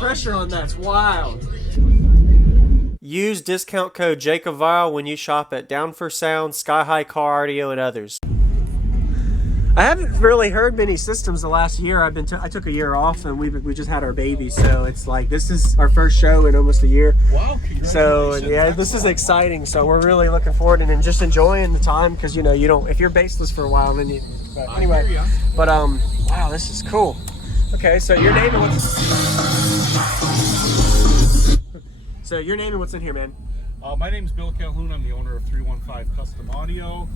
pressure on that. It's wild. Use discount code JacobViral when you shop at Down for Sound, SkyHigh Car Audio, and others. I haven't really heard many systems the last year. I took a year off, and we just had our baby, so it's like this is our first show in almost a year. Wow! Congratulations. So yeah, this is exciting. So we're really looking forward and just enjoying the time because you don't if you're baseless for a while then you. But anyway, but wow, this is cool. Okay, so your name and what's in here, man? My name's Bill Calhoun. I'm the owner of 315 Custom Audio.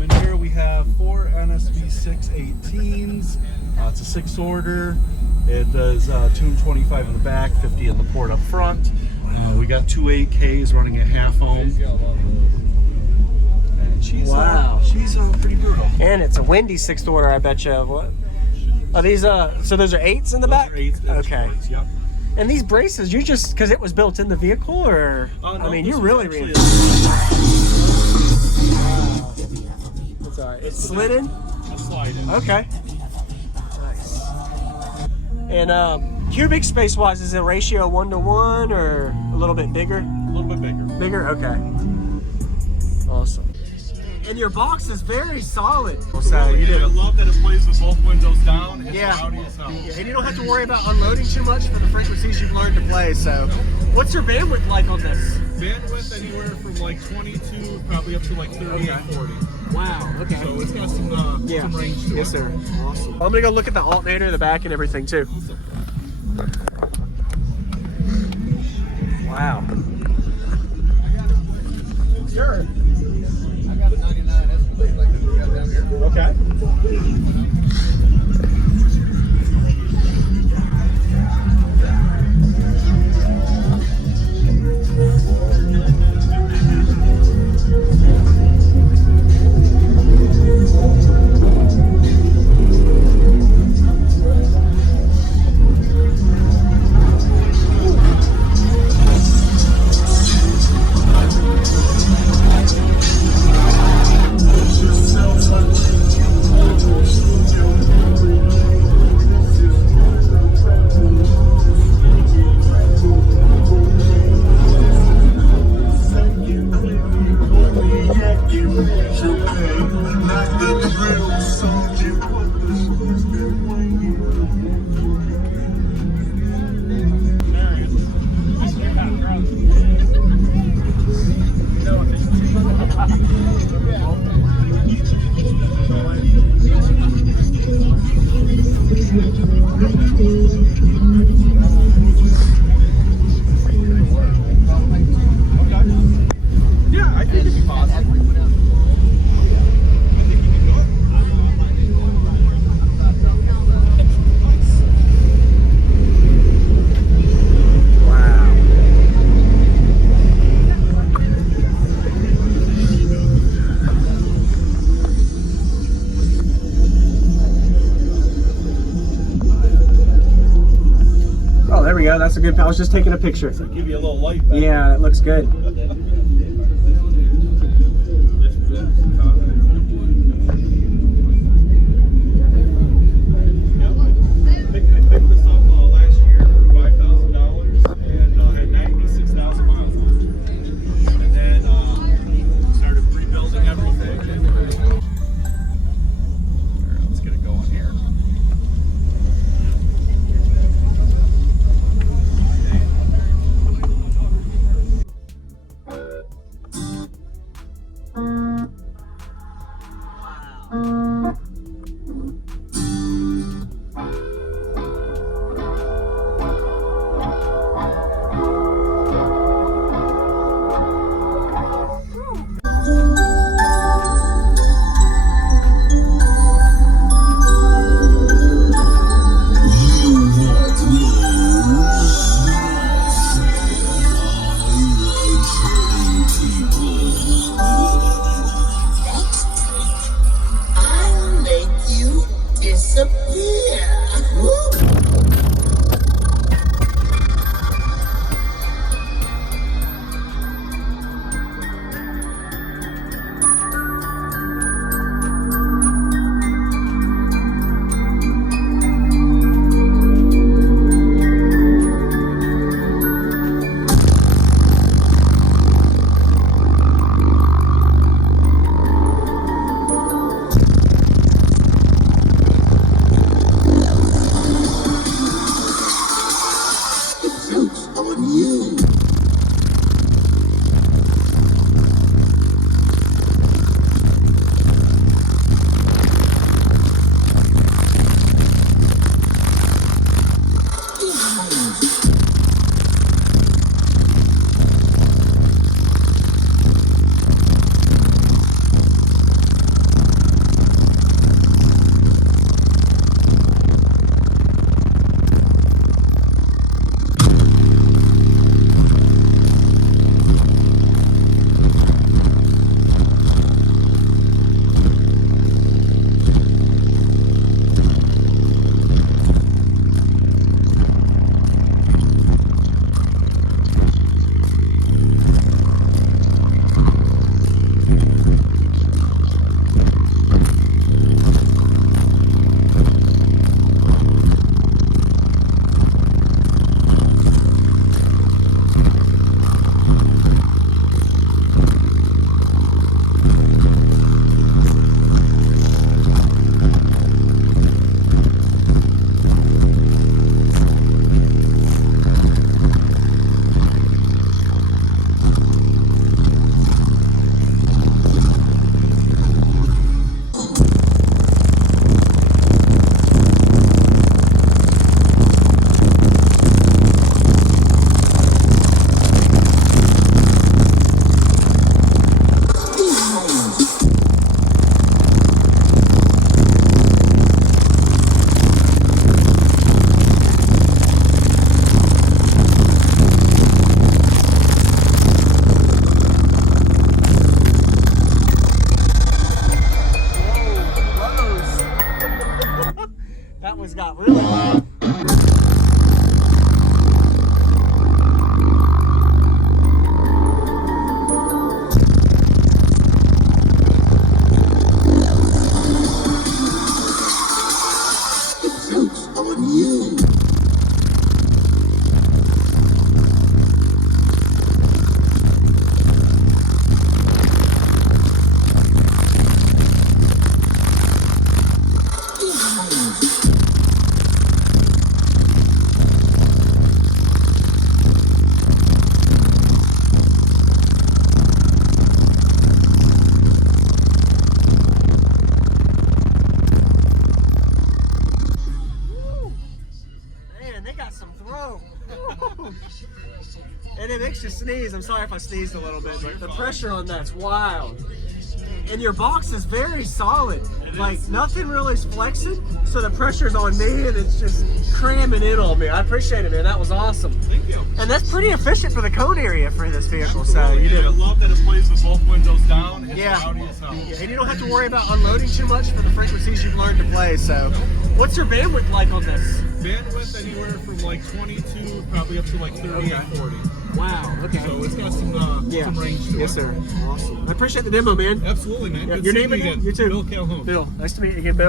In here we have 4 NSV6 18s. It's a 6-order. It does tune 25 in the back, 50 in the port up front. We got 2 8Ks running at half ohm. And she's pretty brutal. And it's a windy 6th order, I bet you. What? Are these so those are 8s in the back? 8s. Okay. Yep. And these braces, you just because it was built in the vehicle, or No, I mean, you really actually It's alright. It's slid in. a slide in. Okay. Nice. And cubic space wise, is it ratio 1-to-1 or a little bit bigger? A little bit bigger. Bigger. Okay. Awesome. And your box is very solid. So I love that it plays with both windows down. It's Yeah. rowdy as hell. Yeah, and you don't have to worry about unloading too much for the frequencies you've learned to play. So, what's your bandwidth like on this? Bandwidth anywhere from like 22, probably up to like 30 and 40. Wow. Okay. So it's got some range to it. Yes, sir. Awesome. I'm gonna go look at the alternator, the back, and everything too. Wow. Sure. I got a 99 Escalade like this we got down here. Okay. There we go. That's a good. I was just taking a picture. Give you a little light back. Yeah, it looks good. Picked this up last year for $5,000 and had 96,000 miles on it. And then started rebuilding everything. Let's get it going here. And it makes you sneeze. I'm sorry if I sneezed a little bit, but the pressure on that's wild. And your box is very solid. Like nothing really is flexing, so the pressure's on me and it's just cramming in on me. I appreciate it, man. That was awesome. Thank you. And that's pretty efficient for the cone area for this vehicle. So Absolutely. you did. I love that it plays with both windows down. It's Yeah. rowdy as hell. Yeah, and you don't have to worry about unloading too much for the frequencies you've learned to play. So, what's your bandwidth like on this? Bandwidth anywhere from like 22 probably up to like 30 and 40. Wow. Okay. So it's got some range to it. Yes, sir. Awesome. I appreciate the demo, man. Absolutely, man. Good Your seeing name you again? You too. Bill Calhoun. Bill. Nice to meet you again, Bill.